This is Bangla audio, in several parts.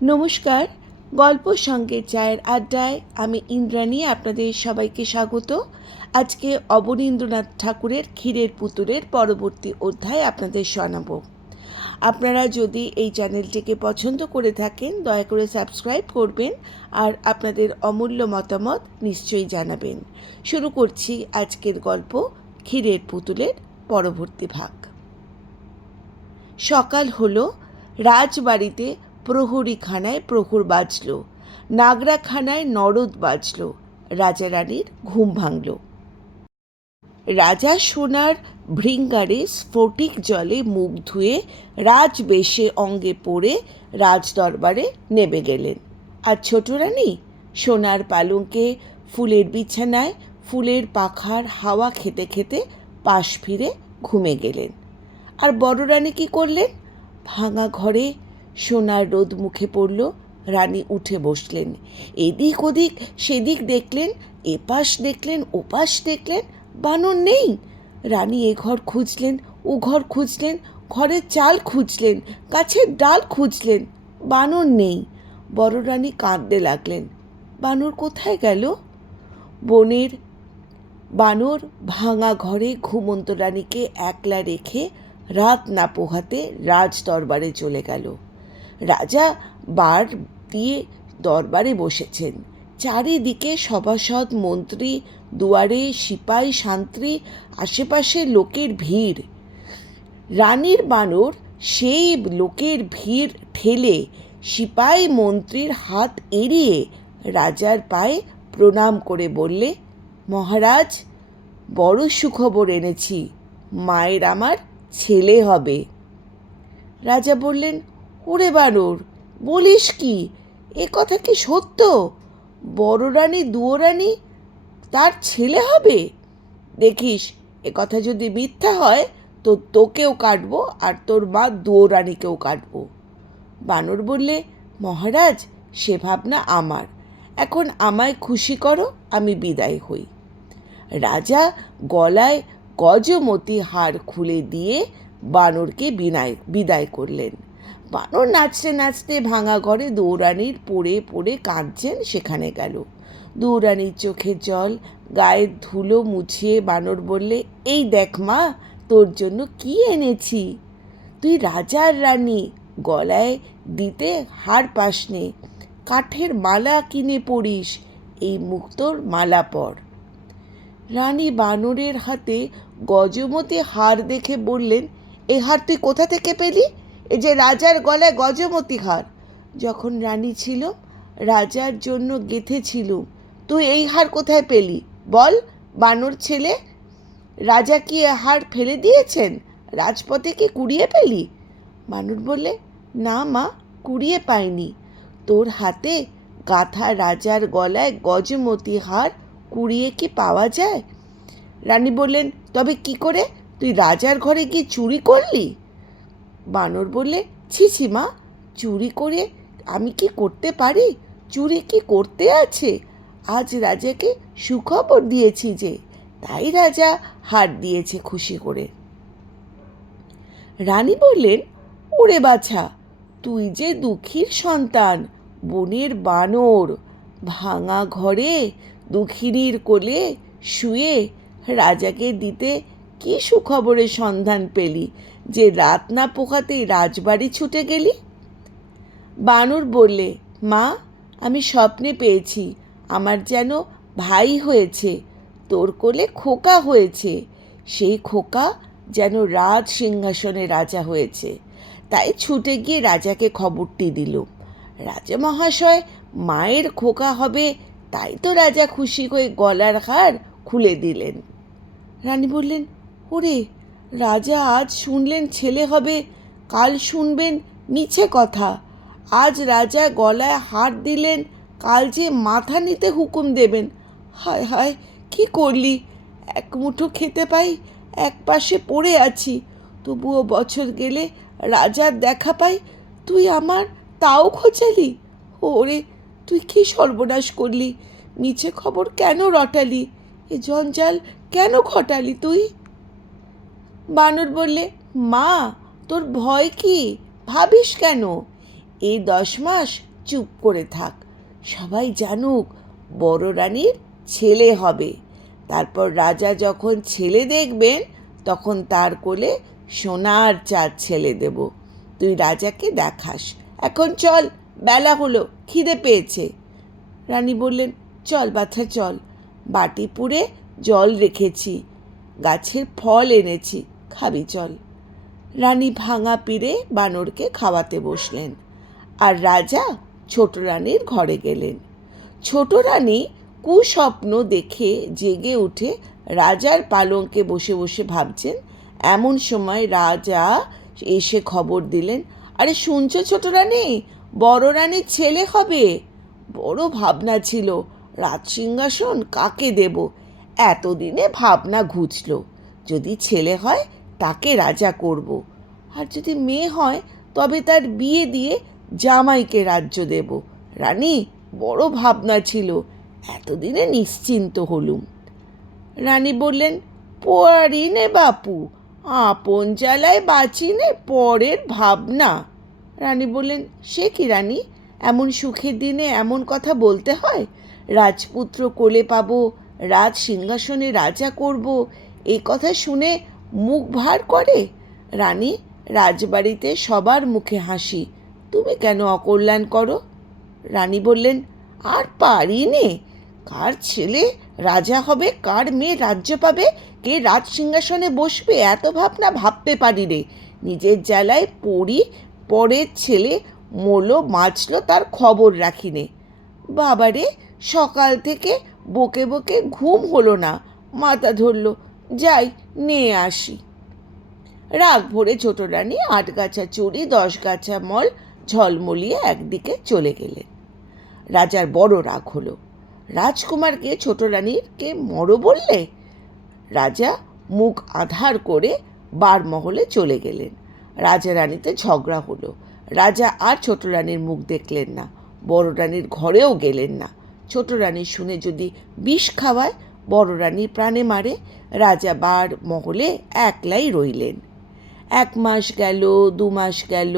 নমস্কার। গল্প সঙ্গে চায়ের আড্ডায় আমি ইন্দ্রাণী আপনাদের সবাইকে স্বাগত। আজকে অবনীন্দ্রনাথ ঠাকুরের ক্ষীরের পুতুলের পরবর্তী অধ্যায় আপনাদের শোনাব। আপনারা যদি এই চ্যানেলটিকে পছন্দ করে থাকেন দয়া করে সাবস্ক্রাইব করবেন আর আপনাদের অমূল্য মতামত নিশ্চয়ই জানাবেন। শুরু করছি আজকের গল্প ক্ষীরের পুতুলের পরবর্তী ভাগ। সকাল হলো। রাজবাড়িতে প্রহরীখানায় প্রহর বাজল, নাগরাখানায় নরদ বাজল। রাজা রানীর ঘুম ভাঙল। রাজা সোনার ভৃঙ্গারে স্ফটিক জলে মুখ ধুয়ে রাজবেশে অঙ্গে পরে রাজদরবারে নেমে গেলেন। আর ছোট রানী সোনার পালঙ্কে ফুলের বিছানায় ফুলের পাখার হাওয়া খেতে খেতে পাশ ফিরে ঘুমে গেলেন। আর বড় রানী কী করলেন? ভাঙা ঘরে সোনার রোদ মুখে পড়ল। রানী উঠে বসলেন। এদিক ওদিক সেদিক দেখলেন, এপাশ দেখলেন, ওপাশ দেখলেন, বানর নেই। রানী এ ঘর খুঁজলেন, ও ঘর খুঁজলেন, ঘরের চাল খুঁজলেন, গাছের ডাল খুঁজলেন, বানর নেই। বড় রানী কাঁদতে লাগলেন। বানর কোথায় গেল? বনের বানর ভাঙা ঘরে ঘুমন্ত রানীকে একলা রেখে রাত না পোহাতে রাজ দরবারে চলে গেল। রাজা বার দিয়ে দরবারে বসেছেন। চারিদিকে সভাসদ, মন্ত্রী, দুয়ারে সিপাই, শান্ত্রী, আশেপাশে লোকের ভিড়। রানীর বানর সেই লোকের ভিড় ঠেলে সিপাই মন্ত্রীর হাত এড়িয়ে রাজার পায়ে প্রণাম করে বললে, মহারাজ, বড় সুখবর এনেছি, মায়ের আমার ছেলে হবে। রাজা বললেন, ওরে বানর, বলিস কি? এ কথা কি সত্য? বড় রানী দুয়োরানী তার ছেলে হবে? দেখিস, এ কথা যদি মিথ্যা হয় তো তোকেও কাটবো আর তোর মা দুয়োরানীকেও কাটবো। বানর বললে, মহারাজ, সে ভাবনা আমার। এখন আমায় খুশি করো, আমি বিদায় হই। রাজা গলায় গজমতি হার খুলে দিয়ে বানরকে বিদায় করলেন। বানর নাচতে নাচতে ভাঙা ঘরে দৌড়ানির পড়ে পড়ে কাঁদছেন সেখানে গেল। দৌড়ানির চোখে জল, গায়ের ধুলো মুছিয়ে বানর বললে, এই দেখ মা, তোর জন্য কি এনেছি। তুই রাজার রানী, গলায় দিতে হার পাসনে, কাঠের মালা কিনে পড়িস, এই মুক্তোর মালা পর। রানী বানরের হাতে গজমতি হার দেখে বললেন, এই হার তুই কোথা থেকে পেলি? এ যে রাজার গলায় গজমতি হার। যখন রানী ছিল রাজার জন্য গেঁথেছিল। তুই এই হার কোথায় পেলি? বল, বানর ছেলে। রাজা কি এ হার ফেলে দিয়েছেন? রাজপথে কি কুড়িয়ে পেলি? বানর বললে, না মা, কুড়িয়ে পাইনি। তোর হাতে গাঁথা রাজার গলায় গজমতি হার কুড়িয়ে কি পাওয়া যায়? রানী বললেন, তবে কি করে? তুই রাজার ঘরে গিয়ে চুরি করলি? বানর বললে, ছি ছি মা, চুরি করে আমি কি করতে পারি? চুরি কি করতে আছে? আজ রাজাকে সুখবর দিয়েছি যে, তাই রাজা হার দিয়েছে খুশি করে। রানী বললেন, ওরে বাছা, তুই যে দুঃখীর সন্তান, বনের বানর, ভাঙা ঘরে দুঃখিনীর কোলে শুয়ে রাজাকে দিতে কি সুখবরের সন্ধান পেলি যে রাত না পোকাতেই রাজবাড়ি ছুটে গেলি? বানর বললে, মা, আমি স্বপ্নে পেয়েছি আমার যেন ভাই হয়েছে, তোর কোলে খোকা হয়েছে, সেই খোকা যেন রাজ সিংহাসনে রাজা হয়েছে। তাই ছুটে গিয়ে রাজাকে খবরটি দিল। রাজা মহাশয় মায়ের খোকা হবে, তাই তো রাজা খুশি হয়ে গলার হার খুলে দিলেন। রানী বললেন, ওরে, রাজা আজ শুনলেন ছেলে হবে, কাল শুনবেন মিছে কথা। আজ রাজা গলায় হার দিলেন, কাল যে মাথা নিতে হুকুম দেবেন। হায় হায়, কি করলি? এক মুঠো খেতে পাই, এক পাশে পড়ে আছি, তবুও বছর গেলে রাজার দেখা পাই, তুই আমার তাও খোঁচালি। ওরে, তুই কি সর্বনাশ করলি? মিছে খবর কেন রটালি? এ জঞ্জাল কেন ঘটালি তুই? বানর বললে, মা, তোর ভয় কি? ভাবিস কেন? এই 10 মাস চুপ করে থাক, সবাই জানুক বড় রানীর ছেলে হবে। তারপর রাজা যখন ছেলে দেখবেন তখন তার কোলে সোনার চাঁদ ছেলে দেব, তুই রাজাকে দেখাস। এখন চল, বেলা হলো, খিদে পেয়েছে। রানী বললেন, চল বাছা চল, বাটি পুড়ে জল রেখেছি, গাছের ফল এনেছি, খাবি চল। রানী ভাঙা পিড়ে বানরকে খাওয়াতে বসলেন, আর রাজা ছোট রানীর ঘরে গেলেন। ছোট রানী কুস্বপ্ন দেখে জেগে উঠে রাজার পালঙ্কে বসে বসে ভাবছেন। এমন সময় রাজা এসে খবর দিলেন, আরে শুনছো ছোট রানী, বড় রানীর ছেলে হবে। বড় ভাবনা ছিল রাজ সিংহাসন কাকে দেব। এতদিনে ভাবনা ঘুচল, যদি ছেলে হয় তাকে রাজা করব, আর যদি মেয়ে হয় তবে তার বিয়ে দিয়ে জামাইকে রাজ্য দেব। রানী, বড় ভাবনা ছিল, এতদিনে নিশ্চিন্ত হলুম। রানী বললেন, পড়ি নে বাপু, আপন জ্বালায় বাঁচি নে, পরের ভাবনা। রানী বললেন, সে কি রানী, এমন সুখের দিনে এমন কথা বলতে হয়? রাজপুত্র কোলে পাবো, রাজ সিংহাসনে রাজা করব, এই কথা শুনে মুখ ভার করে। রানী, রাজবাড়িতে সবার মুখে হাসি, তুমি কেন অকল্যাণ করো? রানী বললেন, আর পারি নে, কার ছেলে রাজা হবে, কার মেয়ে রাজ্য পাবে, কে রাজ সিংহাসনে বসবে, এত ভাবনা ভাবতে পারি রে। নিজের জ্বালায় পড়ি, পরের ছেলে মরলো বাঁচলো তার খবর রাখি নে। বাবারে, সকাল থেকে বকে বকে ঘুম হলো না, মাথা ধরলো, যাই নিয়ে আসি। রাগ ভরে ছোট রানী 8 গাছা চুড়ি 10 গাছা মল ঝলমলিয়ে একদিকে চলে গেলেন। রাজার বড় রাগ হলো, রাজকুমারকে ছোট রানীকে মরো বললে? রাজা মুখ আধার করে বারমহলে চলে গেলেন। রাজা রানীতে ঝগড়া হলো। রাজা আর ছোট রানীর মুখ দেখলেন না, বড় রানীর ঘরেও গেলেন না। ছোট রানী শুনে যদি বিষ খাওয়ায়, বড় রানীর প্রাণে মারে। রাজা বার মহলে একলাই রইলেন। 1 মাস গেল, 2 মাস গেল,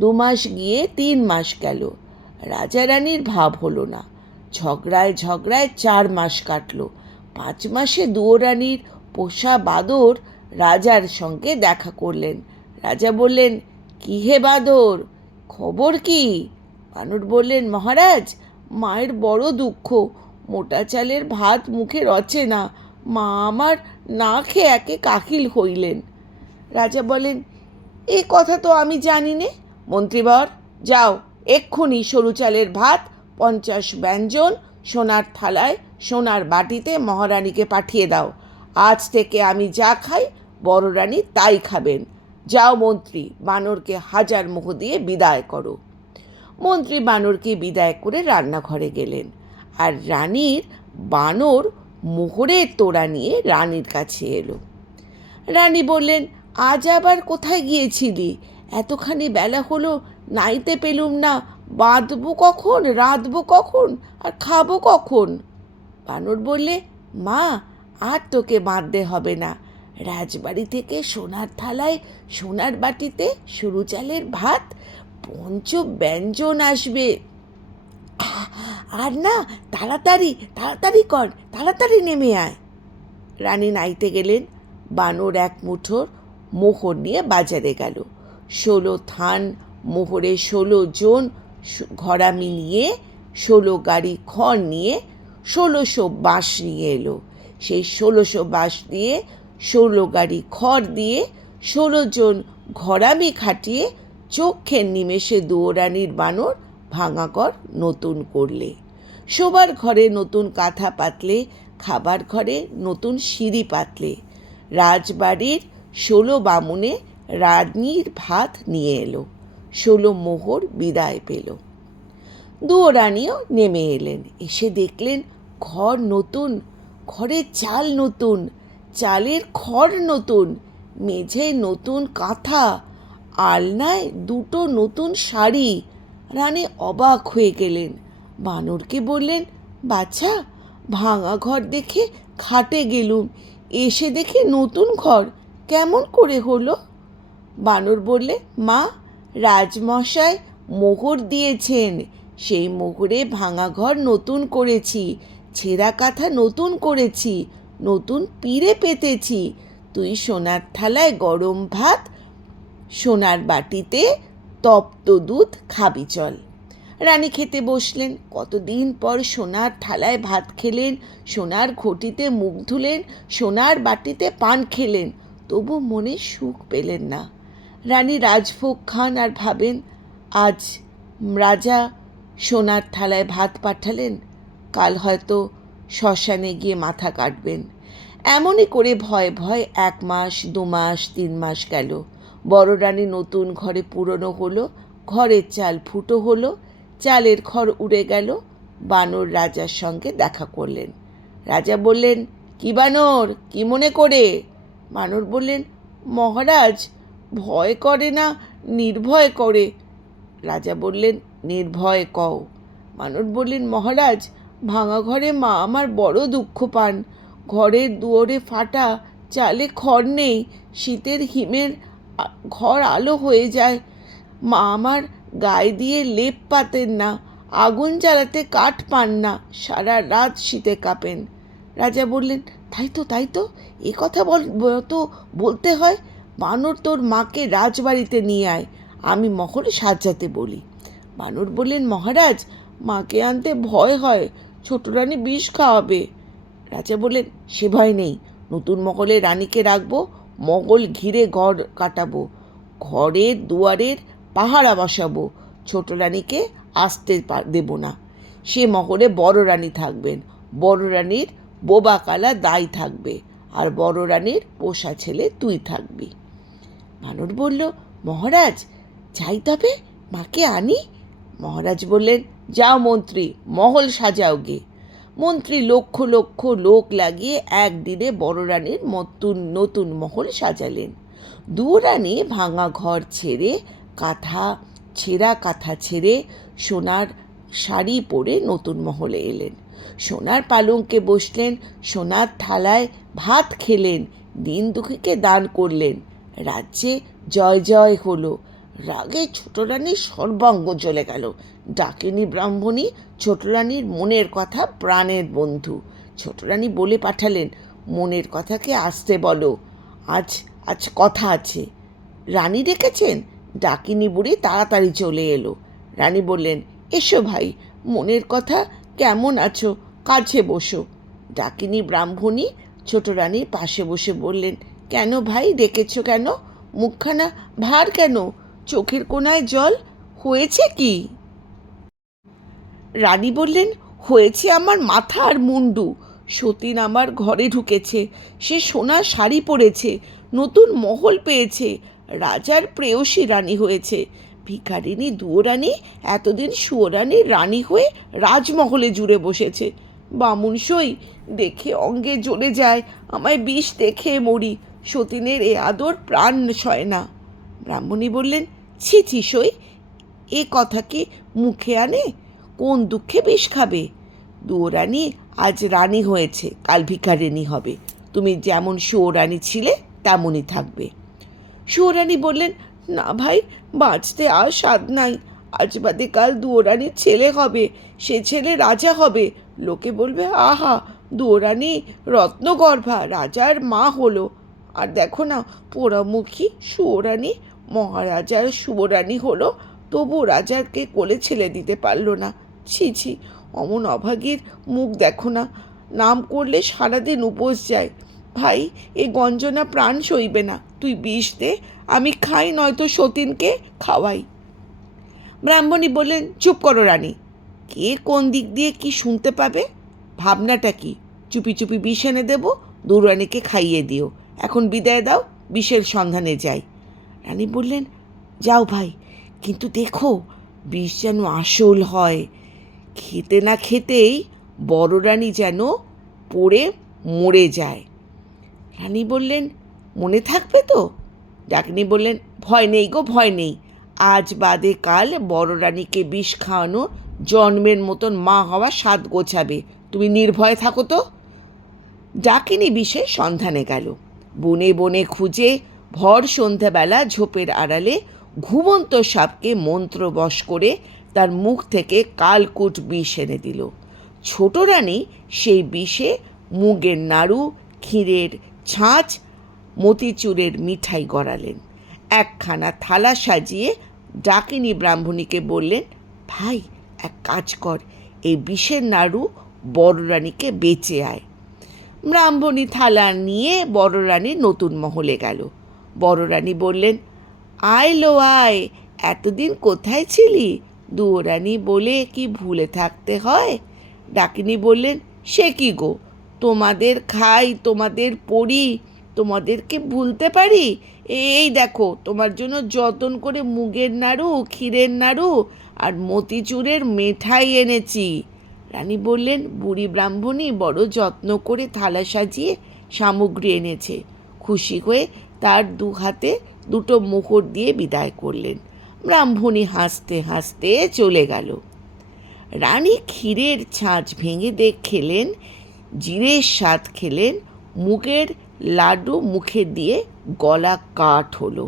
2 মাস গিয়ে 3 মাস গেল, রাজা রানীর ভাব হলো না। ঝগড়ায় ঝগড়ায় 4 মাস কাটল। 5 মাসে দুয়োরানীর পোষা বাদর রাজার সঙ্গে দেখা করলেন। রাজা বললেন, কি হে বাদর, খবর কি? বানর বললেন, মহারাজ, মায়ের বড় দুঃখ, মোটা চালের ভাত মুখে রচে না, মা আমার না খেয়ে একে কাকিল হইলেন। রাজা বলেন, এ কথা তো আমি জানি নে। মন্ত্রীবর, যাও এক্ষুনি সরু চালের ভাত 50 ব্যঞ্জন সোনার থালায় সোনার বাটিতে মহারানীকে পাঠিয়ে দাও। আজ থেকে আমি যা খাই বড় রানী তাই খাবেন। যাও মন্ত্রী, বানরকে 1000 মোহ দিয়ে বিদায় করো। মন্ত্রী বানরকে বিদায় করে রান্নাঘরে গেলেন, আর রানীর বানর মোহরের তোড়া নিয়ে রানীর কাছে এলো। রানী বললেন, আজ আবার কোথায় গিয়েছিলি? এতখানি বেলা হলো, নাইতে পেলুম না, বাঁধবো কখন, রাঁধবো কখন, আর খাবো কখন? বানর বললে, মা, আর তোকে বাঁধতে হবে না, রাজবাড়ি থেকে সোনার থালায় সোনার বাটিতে সরু চালের ভাত 5 ব্যঞ্জন আসবে। আর না, তাড়াতাড়ি তাড়াতাড়ি কর, তাড়াতাড়ি নেমে আয়। রানী নাইতে গেলেন। বানর 1 মুঠোর মোহর নিয়ে বাজারে গেল। 16 থান মোহরে 16 জন ঘরামি নিয়ে, 16 গাড়ি খড় নিয়ে 1600 বাঁশ নিয়ে এলো। সেই 1600 বাঁশ দিয়ে 16 গাড়ি খড় দিয়ে 16 জন ঘরামি খাটিয়ে চোখের নিমেষে দুয়োরানীর বানর ভাঙা ঘর নতুন করলে। শোবার ঘরে নতুন কাঁথা পাতলে, খাবার ঘরে নতুন সিঁড়ি পাতলে। রাজবাড়ির 16 বামুনে রানীর ভাত নিয়ে এলো। 16 মোহর বিদায় পেল। দুয়োরানীও নেমে এলেন। এসে দেখলেন ঘর নতুন, ঘরের চাল নতুন, চালের খড় নতুন, মেঝে নতুন কাঁথা, আলনায় 2টো নতুন শাড়ি। রানী অবাক হয়ে গেলেন। বানরকে বললেন, বাছা, ভাঙা ঘর দেখে খাটে গেলুম, এসে দেখি নতুন ঘর, কেমন করে হলো? বানর বললে, মা, রাজমশাই মোহর দিয়েছেন, সেই মোহরে ভাঙা ঘর নতুন করেছি, ছেঁড়া কাঁথা নতুন করেছি, নতুন পিঁড়ে পেতেছি। তুই সোনার থালায় গরম ভাত, সোনার বাটিতে তপ্ত দুধ খাবি চল। রানী খেতে বসলেন। কতদিন পর সোনার থালায় ভাত খেলেন, সোনার ঘটিতে মুখ ধুলেন, সোনার বাটিতে পান খেলেন, তবু মনে সুখ পেলেন না। রানী রাজভোগ খান আর ভাবেন, আজ রাজা সোনার থালায় ভাত পাঠালেন, কাল হয়তো শ্মশানে গিয়ে মাথা কাটবেন। এমনই করে ভয়ে ভয়ে 1 মাস, 2 মাস, 3 মাস গেল। বড় রানী নতুন ঘরে পুরনো হলো, ঘরের চাল ফুটো হলো, চালের ঘর উড়ে গেল। বানর রাজার সঙ্গে দেখা করলেন। রাজা বললেন, কি বানর, কি মনে করে? বানর বললেন, মহারাজ, ভয় করে না নির্ভয় করে? রাজা বললেন, নির্ভয় কও। বানর বললেন, মহারাজ, ভাঙা ঘরে মা আমার বড় দুঃখ পান। ঘরের দুয়ারে ফাটা, চালে খড় নেই, শীতের হিমের ঘর আলো হয়ে যায়। মা আমার গায়ে দিয়ে লেপ পাতেন না, আগুন জ্বালাতে কাঠ পান না, সারা রাত শীতে কাঁপেন। রাজা বললেন, তাই তো এ কথা তো বলতে হয়। বানর, তোর মাকে রাজবাড়িতে নিয়ে আয়, আমি মহল সাজাতে বলি। বানর বললেন, মহারাজ, মাকে আনতে ভয় হয়, ছোট রানী বিষ খাওয়াবে। রাজা বললেন, সে ভয় নেই, নতুন মহলে রানীকে রাখবো, মহল ঘিরে ঘর কাটাবো, ঘরের দুয়ারের পাহারা বসাবো, ছোট রানীকে আসতে দেব না। সে মহলে বড় রানী থাকবেন, বড় রানীর বোবা কালা দাই থাকবে, আর বড় রানীর পোষা ছেলে তুই থাকবি। বানর বলল, মহারাজ, যাই তবে, মাকে আনি। মহারাজ বললেন, যাও মন্ত্রী, মহল সাজাও গে। মন্ত্রী লক্ষ লক্ষ লোক লাগিয়ে একদিনে বড় রানীর নতুন মহল সাজালেন। দু রানী ভাঙা ঘর ছেড়ে, ছেঁড়া কাঁথা ছেড়ে সোনার শাড়ি পরে নতুন মহলে এলেন। সোনার পালঙ্কে বসলেন, সোনার থালায় ভাত খেলেন, দিন দুঃখীকে দান করলেন। রাজ্যে জয় জয় হলো। রাগে ছোট রানীর সর্বাঙ্গ জ্বলে গেল। ডাকিনী ব্রাহ্মণী ছোট রানীর মনের কথা প্রাণের বন্ধু। ছোট রানী বলে পাঠালেন, মনের কথাকে আসতে বলো, আজ কথা আছে। রানী ডেকেছেন। ডাকিনী বুড়ি তাড়াতাড়ি চলে এলো। রানী বললেন, এসো ভাই, মনের কথা, কেমন আছো, কাছে বসো। ডাকিনী ব্রাহ্মণী ছোট রানীর পাশে বসে বললেন, কেন ভাই, ডেকেছ কেন? মুখখানা ভার কেন? চোখের কোণায় জল, হয়েছে কি? রানী বললেন, হয়েছে আমার মাথা আর মুন্ডু। সতীন আমার ঘরে ঢুকেছে, সে সোনার শাড়ি পরেছে, নতুন মহল পেয়েছে, রাজার প্রেয়সী রানী হয়েছে। ভিখারিনী দুয়োরানী এতদিন সুয়োরানীর রানী হয়ে রাজমহলে জুড়ে বসেছে। বামুন সই দেখে অঙ্গে জ্বলে যায়, আমায় বিষ দেখে মরি, সতীনের এ আদর প্রাণ সয় না। ব্রাহ্মণী বললেন, ছি ছি সই, এ কথা কি মুখে আনে? কোন দুঃখে বিষ খাবে? দুয়োরানী আজ রানী হয়েছে, কাল ভিখারিনী হবে। তুমি যেমন সুয়োরানী ছিলে তেমনই থাকবে। সুয়োরানী বললেন, না ভাই, বাঁচতে আর স্বাদ নাই। আজ বাদে কাল দুয়োরানীর ছেলে হবে, সে ছেলে রাজা হবে। লোকে বলবে, আহা, দুয়োরানী রত্নগর্ভা, রাজার মা হলো। আর দেখো না, পোড়ামুখী সুয়োরানী মহারাজার শুভরানী হলো, তবু রাজাকে কোলে ছেলে দিতে পারল না। ছি ছি, অমন অভাগীর মুখ দেখো না, নাম করলে সারাদিন উপোস যায়। ভাই, এ গঞ্জনা প্রাণ সইবে না, তুই বিষ দে, আমি খাই, নয়তো সতীনকে খাওয়াই। ব্রাহ্মণী বললেন, চুপ করো রানী, কে কোন দিক দিয়ে কি শুনতে পাবে? ভাবনাটা কি? চুপি চুপি বিষ এনে দেবো, দুরানীকে খাইয়ে দিও। এখন বিদায় দাও, বিষের সন্ধানে যাই। রানী বললেন, যাও ভাই, কিন্তু দেখো বিষ যেন আসল হয়। খেতে না খেতেই বড় রানী যেন পড়ে মরে যায়। রানী বললেন, মনে থাকবে তো? ডাকিনী বললেন, ভয় নেই গো, ভয় নেই। আজ বাদে কাল বড় রানীকে বিষ খাওয়ানো জন্মের মতন মা হওয়া স্বাদ গোছাবে। তুমি নির্ভয়ে থাকো তো। ডাকিনী বিষের সন্ধানে গেল। বনে বনে খুঁজে ভর সন্ধ্যাবেলা ঝোপের আড়ালে ঘুমন্ত সাপকে মন্ত্রবশ করে তার মুখ থেকে কালকুট বিষ এনে দিল। ছোট রানী সেই বিষে মুগের নাড়ু, ক্ষীরের ছাঁচ, মতিচুরের মিঠাই গড়ালেন। একখানা থালা সাজিয়ে ডাকিনী ব্রাহ্মণীকে বললেন, ভাই এক কাজ কর, এই বিষের নাড়ু বড় রানীকে বেচে আয়। ব্রাহ্মণী থালা নিয়ে বড় রানীর নতুন মহলে গেল। বড় রানী বললেন, আয় লো আয়, এতদিন কোথায় ছিলি? দুয়োরানী বলে কি ভুলে থাকতে হয়? ডাকিনী বললেন, সে কি গো, তোমাদের খাই, তোমাদের পড়ি, তোমাদেরকে ভুলতে পারি? এই দেখো, তোমার জন্য যতন করে মুগের নাড়ু, ক্ষীরের নাড়ু আর মতিচুরের মিঠাই এনেছি। রানী বললেন, বুড়ি ব্রাহ্মণী বড় যত্ন করে থালা সাজিয়ে সামগ্রী এনেছে। খুশি হয়ে তার দু হাতে দুটো মোহর দিয়ে বিদায় করলেন। ব্রাহ্মণী হাসতে হাসতে চলে গেল। রানী ক্ষীরের ছাঁচ ভেঙে খেলেন, জিরের স্বাদ খেলেন, মুগের লাড্ডু মুখে দিয়ে গলা কাঠ হলো।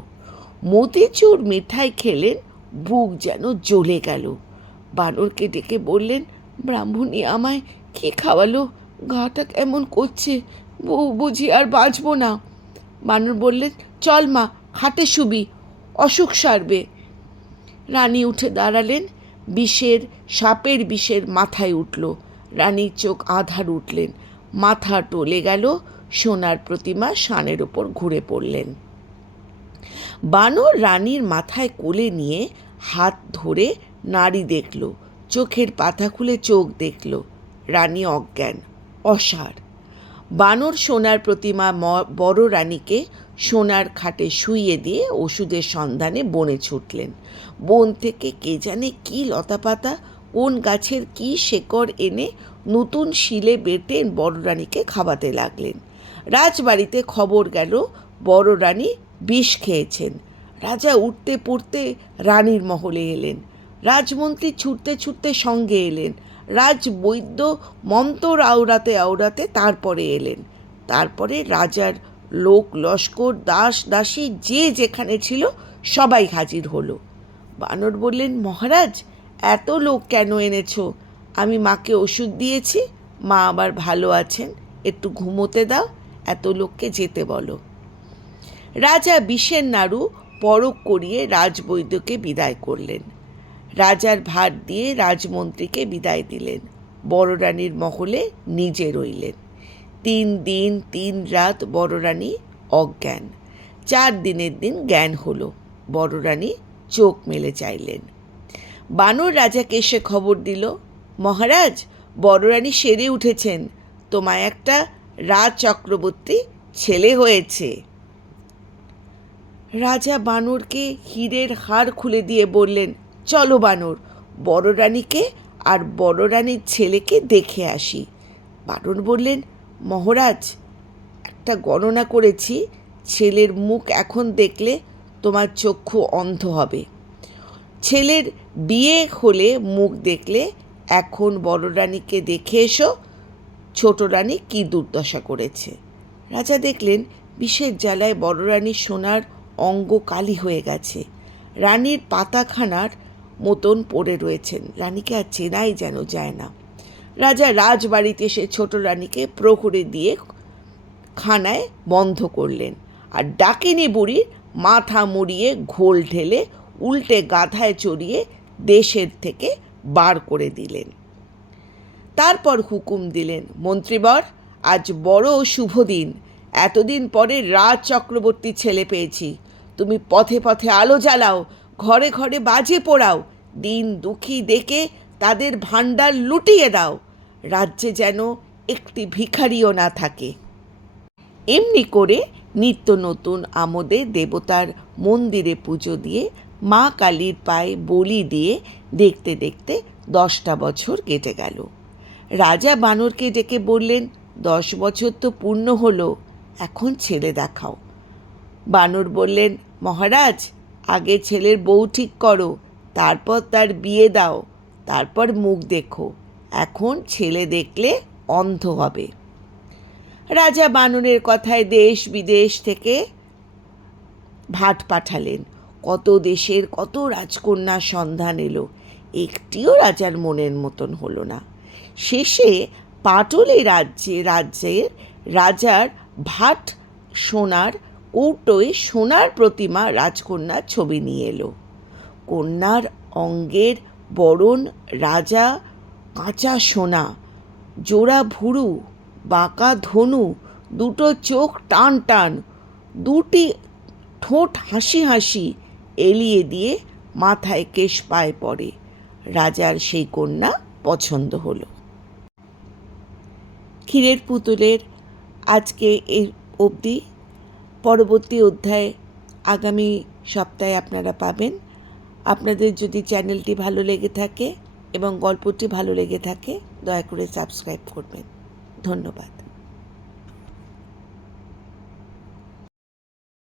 মতিচুর মিঠাই খেলেন, বুক যেন জ্বলে গেল। বানরকে ডেকে বললেন, ব্রাহ্মণী আমায় কি খাওয়ালো? গাটা কেমন করছে, বুঝি আর বাঁচব না। বানর বললেন, চল মা, খাটে শুবি, অসুখ সারবে। রানী উঠে দাঁড়ালেন। সাপের বিষের মাথায় উঠল। রানীর চোখ আঁধার উঠলেন, মাথা টলে গেল, সোনার প্রতিমা শানের ওপর ঘুরে পড়লেন। বানর রানীর মাথায় কোলে নিয়ে হাত ধরে নাড়ি দেখল, চোখের পাতা খুলে চোখ দেখল। রানী অজ্ঞান, অসাড়। বানর সোনার প্রতিমা বড় রানীকে সোনার খাটে শুইয়ে দিয়ে ওষুধের সন্ধানে বনে ছুটলেন। বন থেকে কে জানে কি লতাপাতা, কোন গাছের কি শেকড় এনে নতুন শিলে বেটে বড় রানীকে খাওয়াতে লাগলেন। রাজবাড়িতে খবর গেল বড় রানী বিষ খেয়েছেন। রাজা উঠতে পড়তে রানীর মহলে এলেন। রাজমন্ত্রী ছুটতে ছুটতে সঙ্গে এলেন। রাজবৈদ্য মন্তর আওড়াতে আওড়াতে তারপরে এলেন। তারপরে রাজার লোক লস্কর, দাস দাসী যে যেখানে ছিল সবাই হাজির হলো। বানর বললেন, মহারাজ এত লোক কেন এনেছো? আমি মাকে ওষুধ দিয়েছি, মা আবার ভালো আছেন, একটু ঘুমোতে দাও, এত লোককে যেতে বলো। রাজা বিষের নাড়ু পরক করিয়ে রাজবৈদ্যকে বিদায় করলেন। রাজার ভার দিয়ে রাজমন্ত্রীকে বিদায় দিলেন। বড় রানীর মহলে নিজে রইলেন। 3 দিন 3 রাত বড় রানী অজ্ঞান। 4 দিনের দিন জ্ঞান হলো। বড় রানী চোখ মেলে চাইলেন। বানর রাজাকে এসে খবর দিল, মহারাজ বড় রানী সেরে উঠেছেন, তোমায় একটা রাজ চক্রবর্তী ছেলে হয়েছে। রাজা বানরকে হীরের হার খুলে দিয়ে বললেন, চলো বানর, বড় রানীকে আর বড় রানীর ছেলেকে দেখে আসি। বানর বললেন, মহারাজ একটা গণনা করেছি, ছেলের মুখ এখন দেখলে তোমার চক্ষু অন্ধ হবে। ছেলের বিয়ে হলে মুখ দেখলে এখন বড় রানীকে দেখে এসো, ছোট রানী কি দুর্দশা করেছে। রাজা দেখলেন বিষের জ্বালায় বড় রানীর সোনার অঙ্গ কালি হয়ে গেছে। রানীর পাতাখানার মতন পড়ে রয়েছেন। রানীকে আর চেনাই যেন যায় না। রাজা রাজবাড়িতে এসে ছোট রানীকে প্রহরে দিয়ে খানায় বন্ধ করলেন আর ডাকিনী বুড়ির মাথা মুড়িয়ে ঘোল ঢেলে উল্টে গাধায় চড়িয়ে দেশের থেকে বার করে দিলেন। তারপর হুকুম দিলেন, মন্ত্রীবর আজ বড় শুভ দিন, এতদিন পরে রাজ চক্রবর্তী ছেলে পেয়েছি। তুমি পথে পথে আলো জ্বালাও, ঘরে ঘরে বাজে পোড়াও, দিন দুঃখী ডেকে তাদের ভাণ্ডার লুটিয়ে দাও, রাজ্যে যেন একটি ভিখারিও না থাকে। এমনি করে নিত্য নতুন আমোদে দেবতার মন্দিরে পুজো দিয়ে মা কালীর পায়ে বলি দিয়ে দেখতে দেখতে 10টা বছর কেটে গেল। রাজা বানরকে ডেকে বললেন, 10 বছর তো পূর্ণ হলো, এখন ছেলে দেখাও। বানর বললেন, মহারাজ আগে ছেলের বউ ঠিক করো, তারপর তার বিয়ে দাও, তারপর মুখ দেখো, এখন ছেলে দেখলে অন্ধ হবে। রাজা বানরের কথায় দেশ বিদেশ থেকে ভাট পাঠালেন। কত দেশের কত রাজকন্যার সন্ধান এলো। একটিও রাজার মনের মতন হলো না। শেষে পাটলি রাজ্যের রাজার ভাট সোনার কৌটোয় সোনার প্রতিমা রাজকন্যার ছবি নিয়ে এলো। কন্যার অঙ্গের বরণ রাজা কাঁচা সোনা, জোড়া ভুরু, বাঁকা ধনু, দুটো চোখ টান টান, দুটি ঠোঁট হাসি হাসি এলিয়ে দিয়ে মাথায় কেশ পায়ে পড়ে। রাজার সেই কন্যা পছন্দ হলো। ক্ষীরের পুতুলের আজকে এই অবধি। পরবর্তী অধ্যায়ে আগামী সপ্তাহে আপনারা পাবেন। আপনাদের যদি চ্যানেলটি ভালো লেগে থাকে এবং গল্পটি ভালো লেগে থাকে, দয়া করে সাবস্ক্রাইব করবেন। ধন্যবাদ।